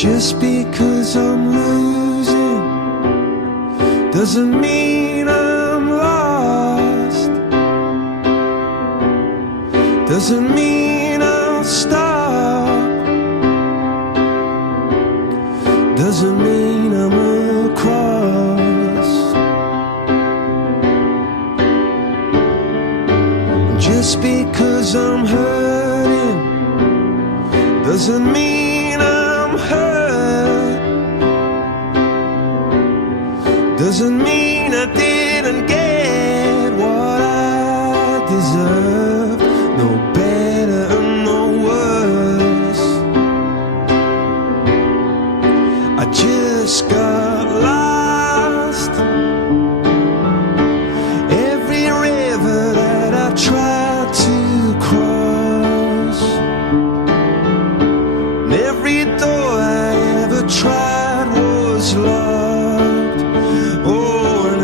Just because I'm losing doesn't mean I'm lost. Doesn't mean I'll stop. Doesn't mean I'm across. Just because I'm hurting doesn't mean I'm hurt. Doesn't mean I didn't get what I deserve. No better and no worse. I just got lost. Every river that I tried to cross, and every door I ever tried was locked. Oh, and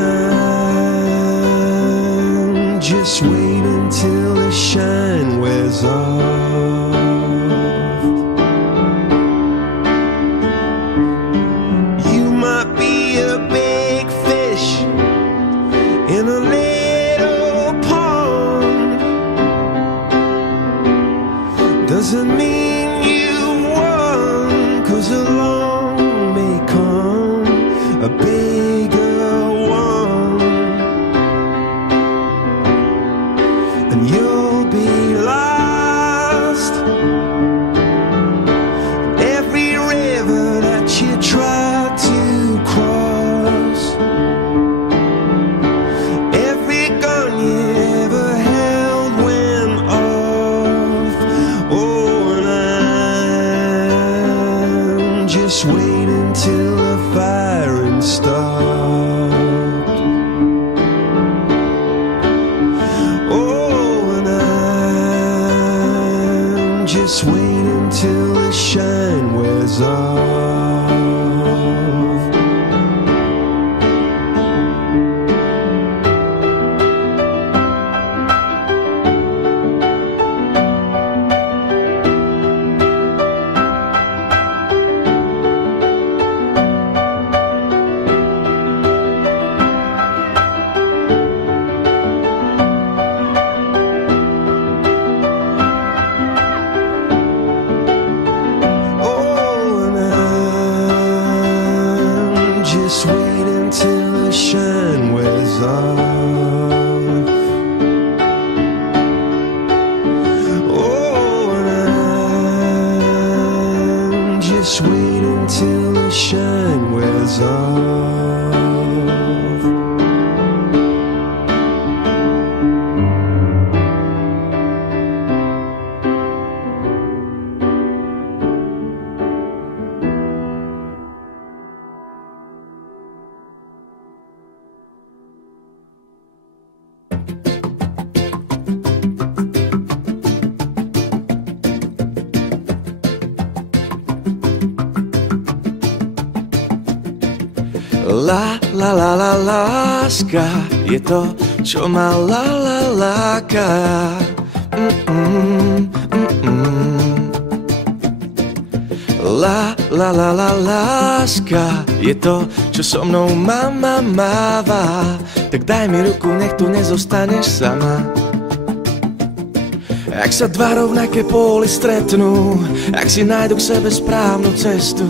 I'm just waiting till the shine wears off. You might be a big fish in a little pond. Doesn't mean you won, 'cause along may come a bigger one, and you'll be lost. Every river that you tried to cross, every gun you ever held went off. Oh, and I'm just waiting till the firing stopped. Oh, and I'm just waiting till the shine wears off. Oh, and I'm just waiting till the shine wears off. Oh, and I'm just waiting till the shine wears off. Láska je to, čo ma láka. Láska je to, čo so mnou mama máva. Tak daj mi ruku, nech tu nezostaneš sama. Ak sa dva rovnaké póly stretnú, ak si nájdu k sebe správnu cestu,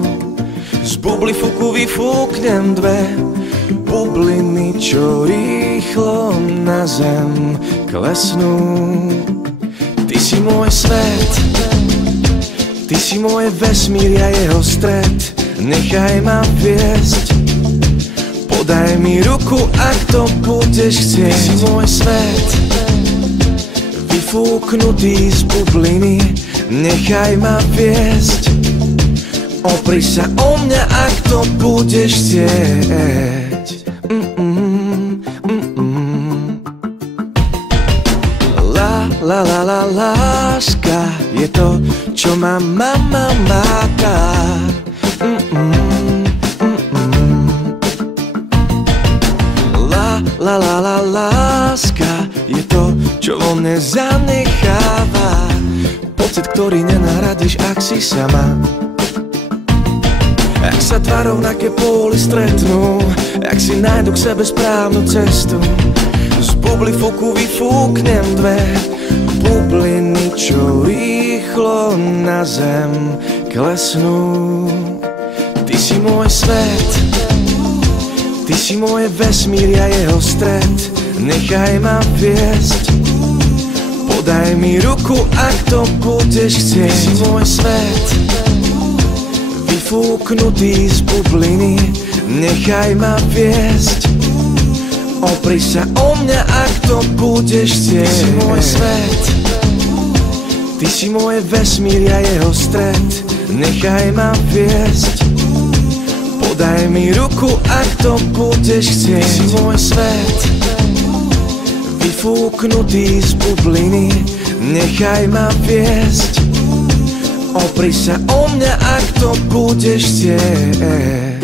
z bubly fuku vyfúknem dve bubliny, čo rýchlo na zem klesnú. Ty si môj svet, ty si môj vesmír a jeho stred. Nechaj ma viesť, podaj mi ruku, ak to budeš chcieť. Ty si môj svet, vyfúknutý z bubliny. Nechaj ma viesť, opri sa o mňa, ak to budeš chcieť. Láska je to, čo ma mama máka. Láska je to, čo vo mne zanecháva pocit, ktorý nenahradíš, ak si sama. Jak sa dva rovnaké póly stretnú, jak si nájdu k sebe správnu cestu. Z bubly fuku vyfúknem dve bubliny, čo rýchlo na zem klesnú. Ty si môj svet, ty si moje vesmír a jeho stred. Nechaj ma viesť, podaj mi ruku, ak to budeš chcieť. Ty si môj svet, vyfúknutý z bubliny. Nechaj ma viesť, opri sa o mňa, ak to budeš chcieť. Ty si môj svet, ty si moje vesmír a jeho stred. Nechaj ma viesť, podaj mi ruku, ak to budeš chcieť. Ty si môj svet, vyfúknutý z bubliny. Nechaj ma viesť, opri sa o mňa, ak to budeš chcieť.